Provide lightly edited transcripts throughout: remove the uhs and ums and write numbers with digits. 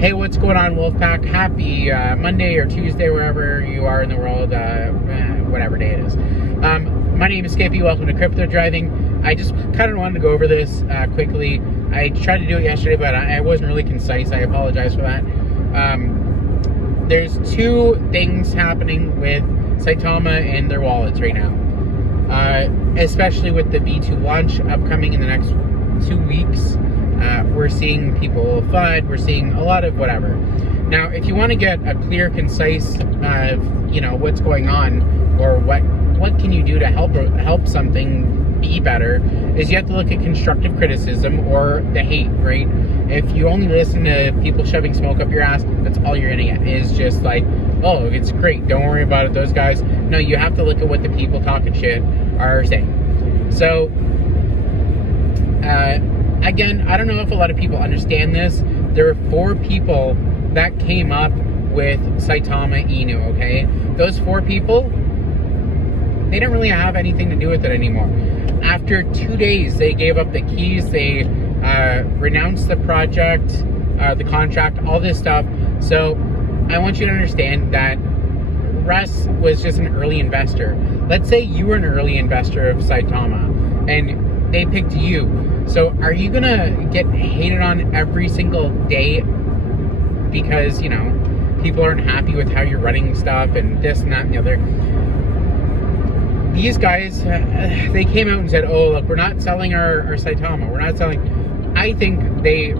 Hey, what's going on, Wolfpack? Happy Monday or Tuesday, wherever you are in the world, whatever day it is. My name is Skippy. Welcome to Crypto Driving. I just kind of wanted to go over this quickly. I tried to do it yesterday, but I wasn't really concise. I apologize for that. There's two things happening with Saitama and their wallets right now, especially with the V2 launch upcoming in the next 2 weeks. We're seeing people FUD, we're seeing a lot of whatever. Now, if you want to get a clear, concise, what's going on, or what can you do to help something be better, is you have to look at constructive criticism or the hate, right? If you only listen to people shoving smoke up your ass, that's all you're gonna get, is just like, oh, it's great, don't worry about it, those guys. No, you have to look at what the people talking shit are saying. So, again, I don't know if a lot of people understand this. There were 4 people that came up with Saitama Inu, okay? Those 4 people, they don't really have anything to do with it anymore. After 2 days, they gave up the keys, they renounced the project, the contract, all this stuff. So I want you to understand that Russ was just an early investor. Let's say you were an early investor of Saitama, and they picked you. So are you gonna get hated on every single day because, people aren't happy with how you're running stuff and this and that and the other? These guys, they came out and said, oh, look, we're not selling our Saitama. We're not selling. I think they,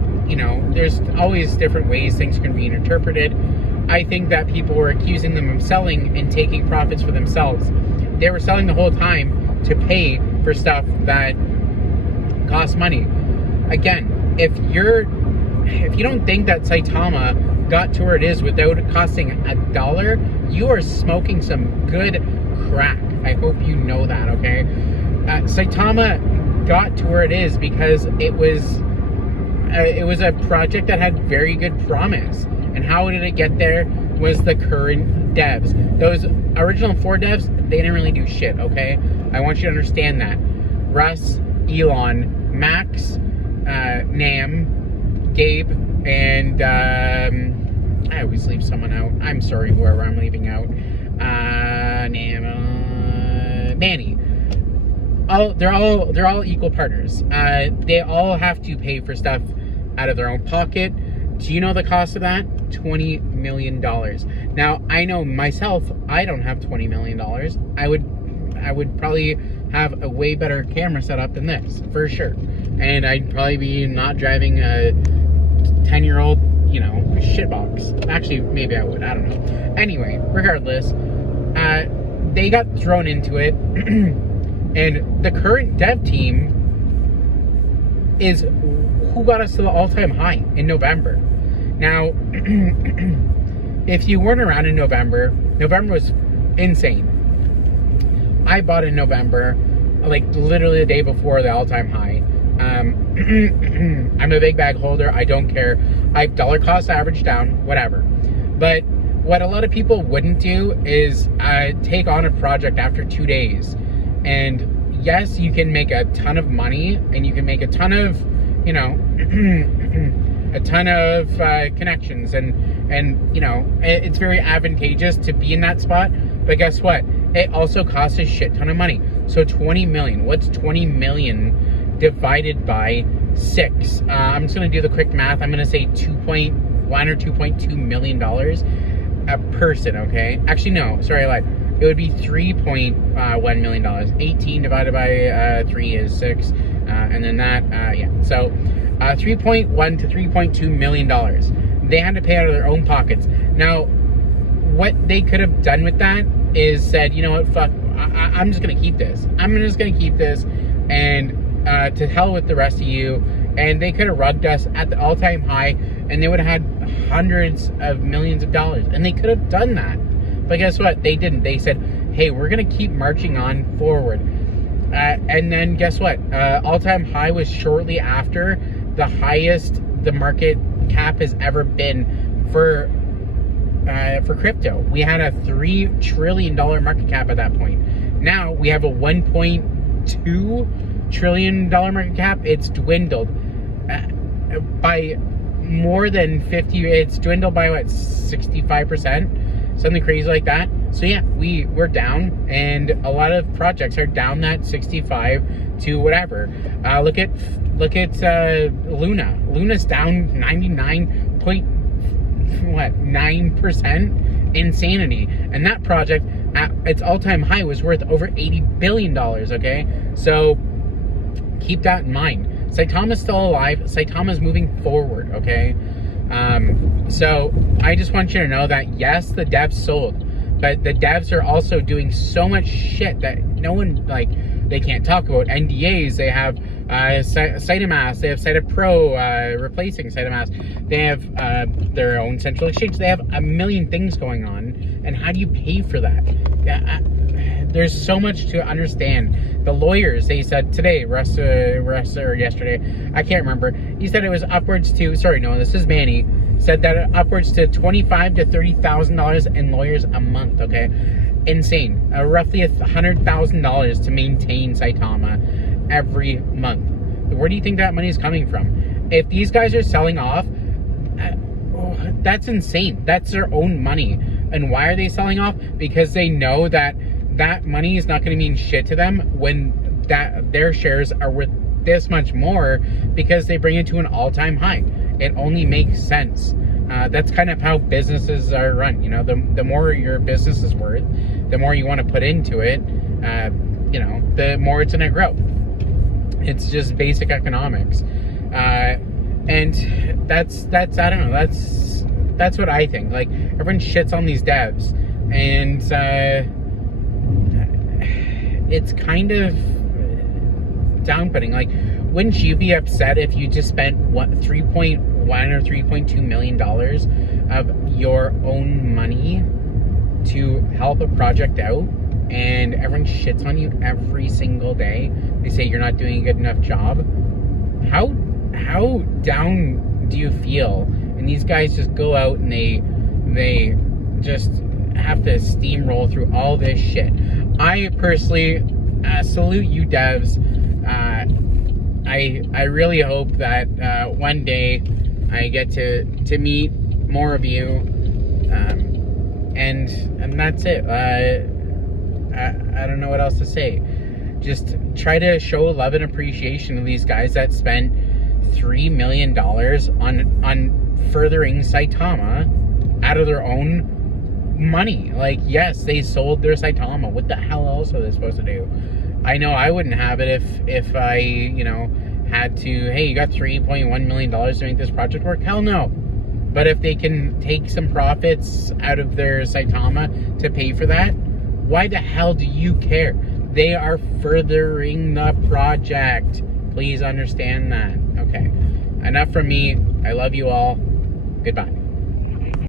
there's always different ways things can be interpreted. I think that people were accusing them of selling and taking profits for themselves. They were selling the whole time to pay for stuff that cost money. Again, if you don't think that Saitama got to where it is without it costing $1, you are smoking some good crack. I hope you know that, okay? Saitama got to where it is because it was a project that had very good promise. And how did it get there? Was the current devs. Those original 4 devs, they didn't really do shit, okay? I want you to understand that. Russ, Elon, Max, Nam, Gabe, and I always leave someone out. I'm sorry, whoever I'm leaving out. Manny. They're all equal partners. They all have to pay for stuff out of their own pocket. Do you know the cost of that? $20 million. Now, I know myself, I don't have $20 million. I would probably have a way better camera setup than this, for sure. And I'd probably be not driving a 10-year-old, shitbox. Actually, maybe I would, I don't know. Anyway, regardless, they got thrown into it, and the current dev team is who got us to the all-time high in November. Now, if you weren't around in November was insane. I bought in November, like literally the day before the all-time high. I'm a big bag holder. I don't care. I've dollar cost averaged down, whatever. But what a lot of people wouldn't do is take on a project after 2 days. And yes, you can make a ton of money, and you can make a ton of, a ton of connections, and it's very advantageous to be in that spot. But guess what? It also costs a shit ton of money. So 20 million. What's 20 million divided by 6? I'm just going to do the quick math. I'm going to say $2.1 or $2.2 million a person, okay? Actually, no. Sorry, I lied. It would be $3.1 million. 18 divided by 3 is 6. And then that, yeah. So $3.1 to $3.2 million. They had to pay out of their own pockets. Now, what they could have done with that is said, you know what, fuck, I'm just going to keep this. I'm just going to keep this, and to hell with the rest of you. And they could have rugged us at the all-time high, and they would have had hundreds of millions of dollars. And they could have done that. But guess what? They didn't. They said, hey, we're going to keep marching on forward. And then guess what? All-time high was shortly after the highest the market cap has ever been for crypto. We had a $3 trillion market cap at that point. Now we have a $1.2 trillion market cap. It's dwindled by more than 50. It's dwindled by what, 65%, something crazy like that. So yeah, we're down, and a lot of projects are down that 65 to whatever. Look at Luna. Luna's down 99.9%. Insanity. And that project at its all-time high was worth over $80 billion. Okay, so keep that in mind. Saitama's still alive. Saitama's moving forward. Okay, so I just want you to know that yes, the devs sold, but the devs are also doing so much shit that no one, like, they can't talk about. NDAs. They have Saitama. They have Saita Pro replacing Saitama. They have their own central exchange. They have a million things going on. And how do you pay for that? Yeah, there's so much to understand. The lawyers, they said today, Russ or yesterday, I can't remember. He said it was upwards to, sorry, no, this is Manny, said that upwards to $25,000 to $30,000 in lawyers a month. Okay, insane. Roughly $100,000 to maintain Saitama every month. Where do you think that money is coming from? If these guys are selling off, that's insane. That's their own money. And why are they selling off? Because they know that that money is not going to mean shit to them when that their shares are worth this much more, because they bring it to an all-time high. It only makes sense. That's kind of how businesses are run. You know, the more your business is worth, the more you want to put into it, you know, the more it's going to grow. It's just basic economics. And that's I don't know, that's what I think. Like, everyone shits on these devs, and it's kind of down-putting. Like, wouldn't you be upset if you just spent what, 3.1 or 3.2 million dollars of your own money to help a project out, and everyone shits on you every single day? They say you're not doing a good enough job. How down do you feel? And these guys just go out and they just have to steamroll through all this shit. I personally salute you devs. I really hope that one day I get to meet more of you, and that's it. I don't know what else to say. Just try to show love and appreciation to these guys that spent $3 million on furthering Saitama out of their own money. Like, yes, they sold their Saitama. What the hell else are they supposed to do? I know I wouldn't have it if I, you know, had to, hey, you got $3.1 million to make this project work. Hell no. But if they can take some profits out of their Saitama to pay for that, why the hell do you care? They are furthering the project. Please understand that. Okay, enough from me. I love you all. Goodbye.